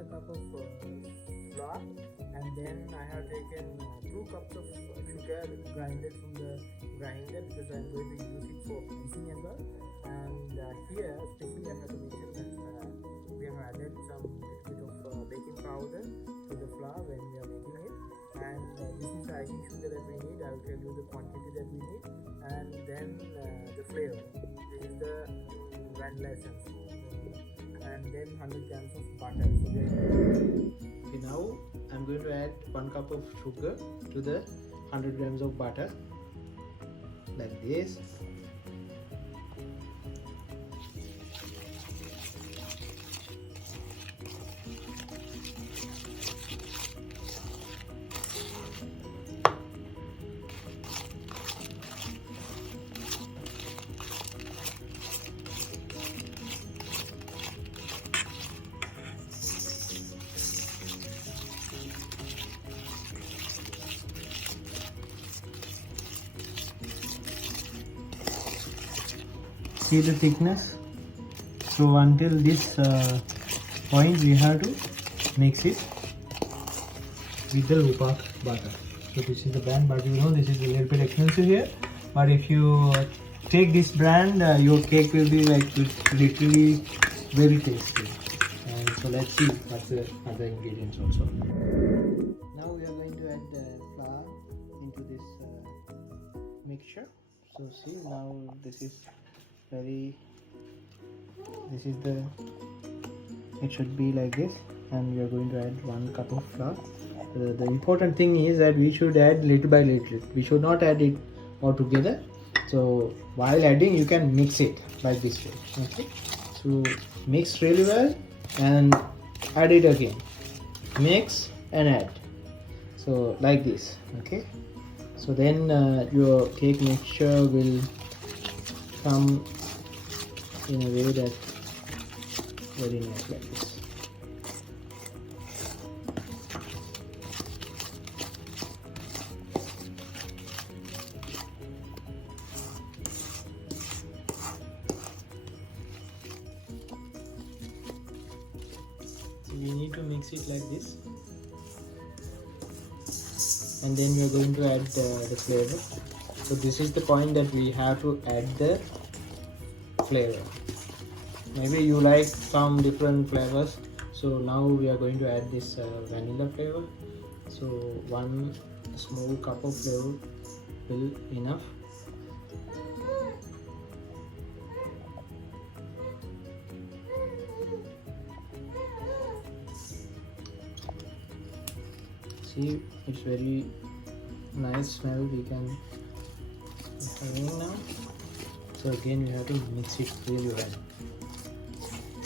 1/4 cup of flour, and then I have taken 2 cups of sugar grinded from the grinder, because I'm going to use it for icing as well. And here especially I have to mention that we have added some little bit of baking powder to the flour when we are making it. And this is the icing sugar that we need. I will tell you the quantity that we need, and then the flavor. This is the vanilla essence, and then 100 grams of butter. Okay, now I'm going to add 1 cup of sugar to the 100 grams of butter, like this. See the thickness. So until this point we have to mix it with the Lupak butter. So this is the brand, but you know this is a little bit expensive here, but if you take this brand, your cake will be like literally very tasty. And so let's see what's the other ingredients also. Now we are going to add the flour into this mixture. So see, now this is it should be like this, and we are going to add 1 cup of flour. The important thing is that we should add little by little. We should not add it all together. So while adding, you can mix it like this way. Okay, so mix really well and add it again. Mix and add. So like this. Okay, so then your cake mixture will come in a way that very nice, like this. So we need to mix it like this, and then we are going to add the flavor. So this is the point that we have to add the flavor. Maybe you like some different flavors, so now we are going to add this vanilla flavor. So 1 small cup of flavor will enough. See, it's very nice smell we can having now. So again we have to mix it really well.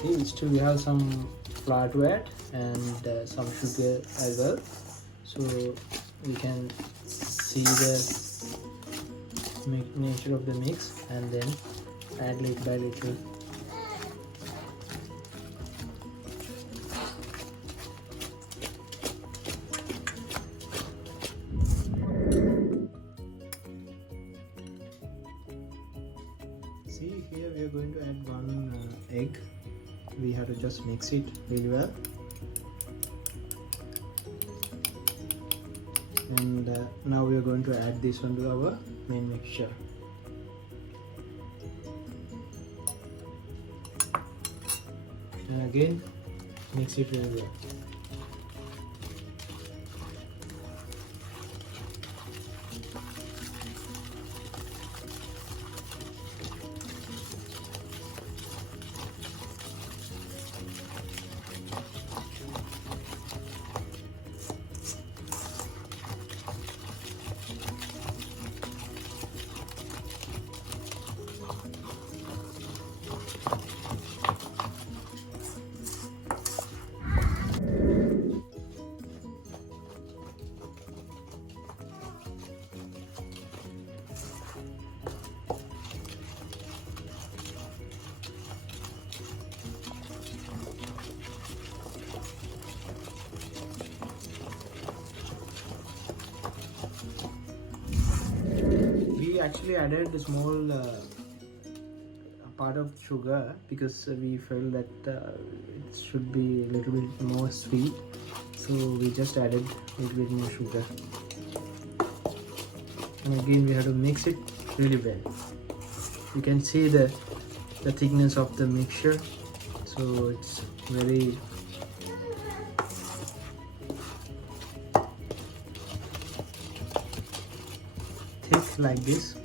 See, still we have some flour to add and some sugar as well, so we can see the nature of the mix, and then add little by little. See, here we are going to add 1 egg. We have to just mix it really well, and now we are going to add this one to our main mixture. And again mix it really well. Actually added a small part of sugar because we felt that should be a little bit more sweet, so we just added a little bit more sugar. And again we have to mix it really well. You can see the thickness of the mixture, so it's very thick like this.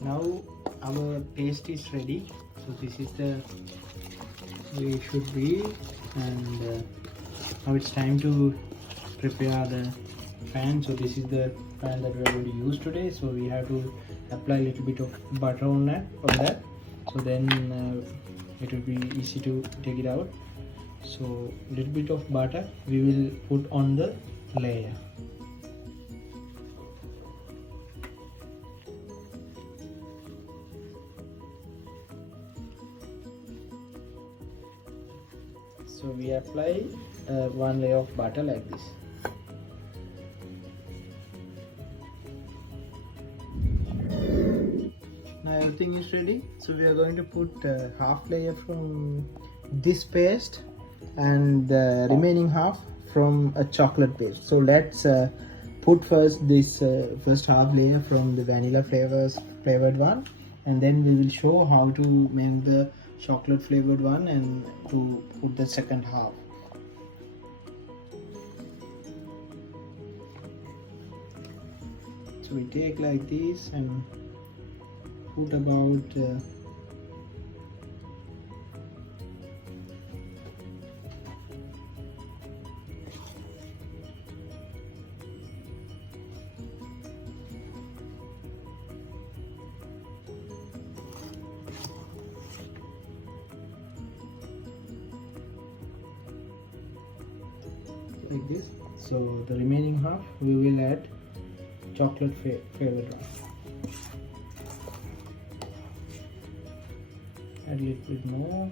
Now our paste is ready, so this is the way it should be, and now it's time to prepare the pan. So this is the pan that we are going to use today, so we have to apply a little bit of butter on that, so then it will be easy to take it out. So a little bit of butter we will put on the layer. So we apply one layer of butter like this. Now everything is ready, so we are going to put half layer from this paste and the remaining half from a chocolate paste. So let's put first this first half layer from the vanilla flavored one, and then we will show how to make the chocolate flavored one and to put the second half. So we take like this and put about like this. So the remaining half we will add chocolate flavored one. Add a little bit more.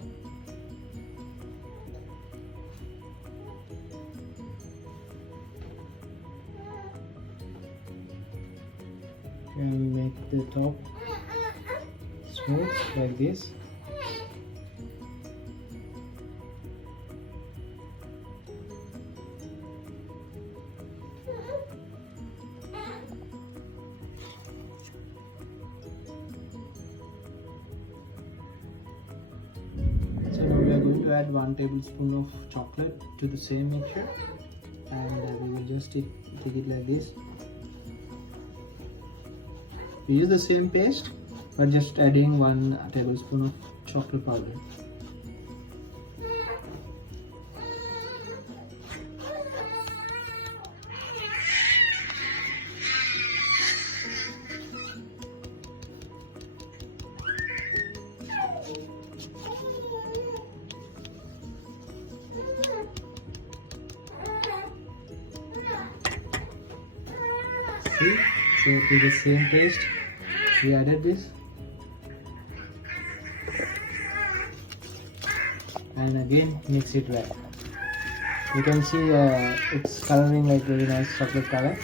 And make the top smooth like this. So now we are going to add 1 tablespoon of chocolate to the same mixture, and we will just take it like this. We use the same paste but just adding 1 tablespoon of chocolate powder. See, so to the same paste we added this, and again mix it well. You can see it's coloring like very nice chocolate color.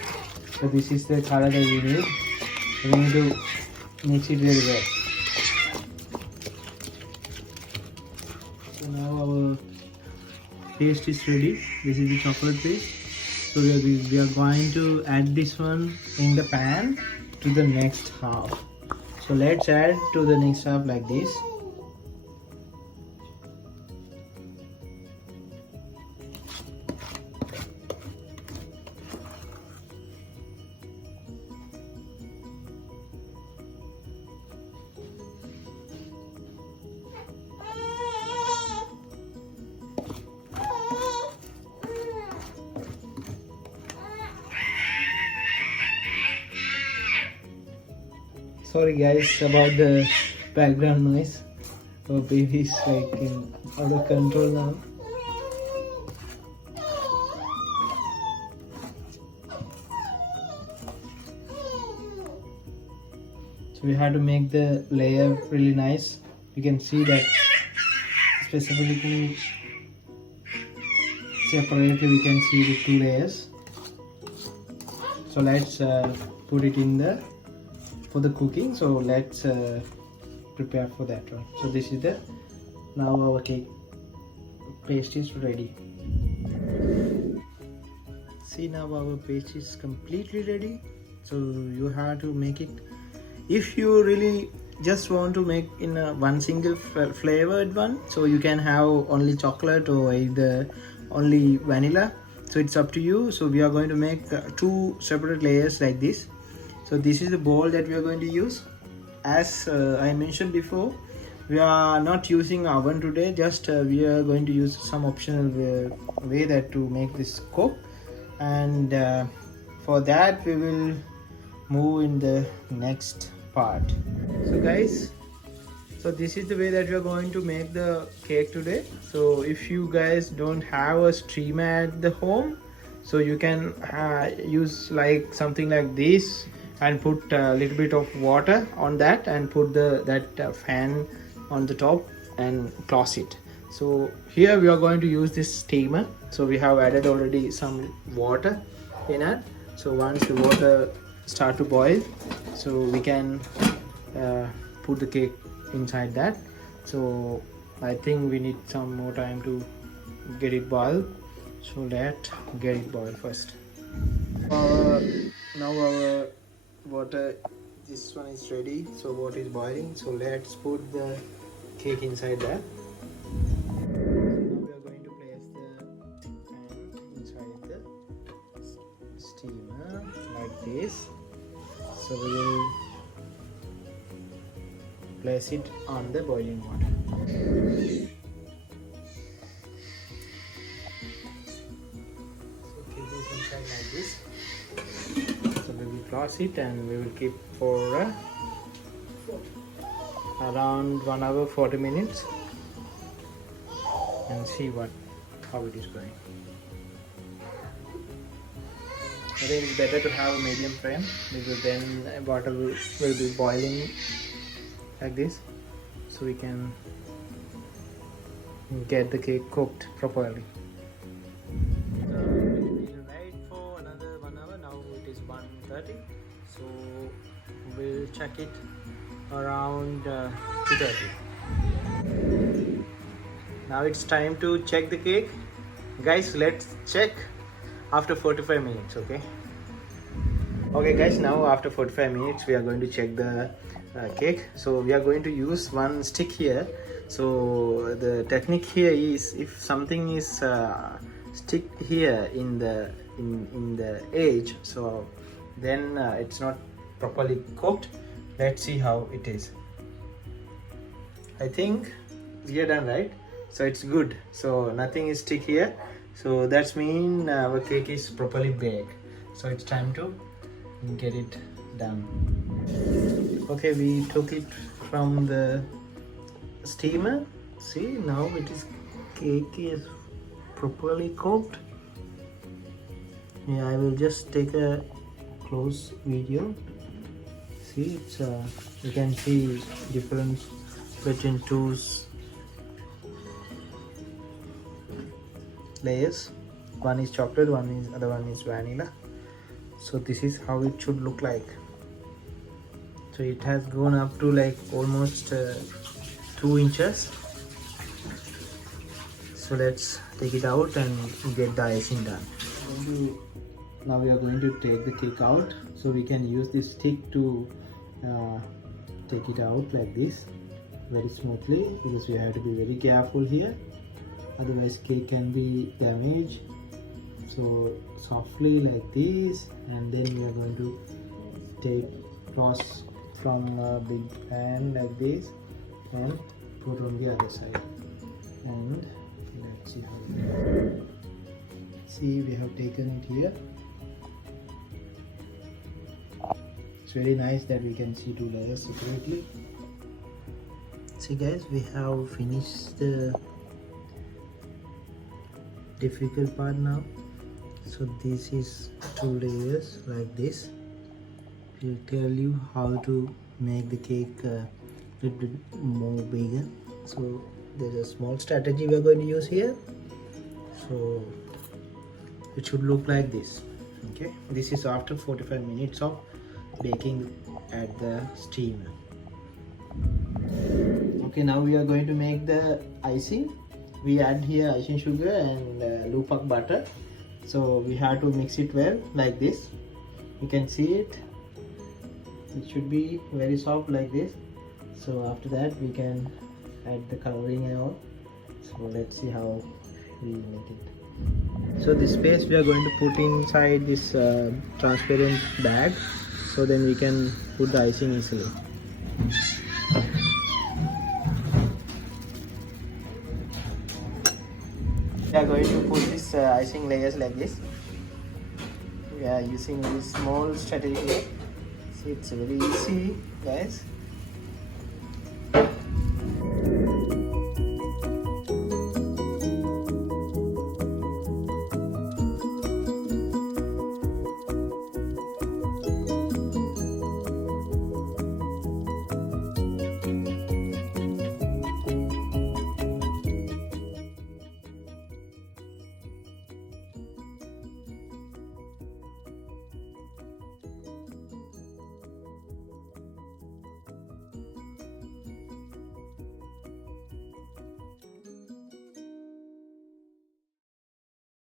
So this is the color that we need. We need to mix it very well. So now our paste is ready. This is the chocolate paste. So we are going to add this one in the pan to the next half. So let's add to the next half like this. Sorry guys about the background noise. Our baby is like out of control now. So we had to make the layer really nice. You can see that specifically separately we can see the 2 layers. So let's put it in the for the cooking. So let's prepare for that one. So this is the now our cake paste is ready. See, now our paste is completely ready. So you have to make it, if you really just want to make in a one single flavored one, so you can have only chocolate or either only vanilla, so it's up to you. So we are going to make two separate layers like this. So this is the bowl that we are going to use. As I mentioned before, we are not using oven today, just we are going to use some optional way that to make this cook, and for that we will move in the next part. So guys, so this is the way that we are going to make the cake today. So if you guys don't have a steamer at the home, so you can use like something like this and put a little bit of water on that and put that fan on the top and close it. So here we are going to use this steamer. So we have added already some water in it. So once the water start to boil, so we can put the cake inside that. So I think we need some more time to get it boiled, so let's get it boiled first. Now our water, this one is ready, so water is boiling, so let's put the cake inside that. So now we are going to place the pan inside the steamer like this. So we will place it on the boiling water. So keep this inside like this. So we will close it and we will keep for around 1 hour 40 minutes and see how it is going. I think it's better to have a medium flame because then water will be boiling like this, so we can get the cake cooked properly. We'll wait for another 1 hour. Now it is 1:30, so we'll check it around 2:30. Now it's time to check the cake. Guys, let's check after 45 minutes. Okay guys, now after 45 minutes we are going to check the cake. So we are going to use one stick here. So the technique here is, if something is stick here in the edge, so then it's not properly cooked. Let's see how it is. I think we are done, right? So it's good, so nothing is stick here, so that's mean our cake is properly baked. So it's time to get it done. Okay, we took it from the steamer. See, now it is cake is properly cooked. Yeah, I will just take a close video. See, it's you can see difference between two layers. One is chocolate, other one is vanilla. So this is how it should look like. So it has gone up to like almost 2 inches. So let's take it out and get the icing done. Now we are going to take the cake out, so we can use this stick to take it out like this very smoothly, because we have to be very careful here, otherwise cake can be damaged. So softly like this, and then we are going to take toss from a big pan like this and put on the other side, and let's see how it goes. See, we have taken it here. It's very nice that we can see 2 layers separately. See guys, we have finished the difficult part now. So this is 2 layers like this. We'll tell you how to make the cake a little bit more bigger. So there's a small strategy we're going to use here. So it should look like this. Okay, this is after 45 minutes of baking at the steamer. Okay, now we are going to make the icing. We add here icing sugar and lupak butter. So we have to mix it well like this. You can see it. It should be very soft like this. So after that we can add the coloring and all. So let's see how we make it. So this paste we are going to put inside this transparent bag, so then we can put the icing easily. We are going to put this icing layers like this. We are using this small strategy. See, it's very easy, guys.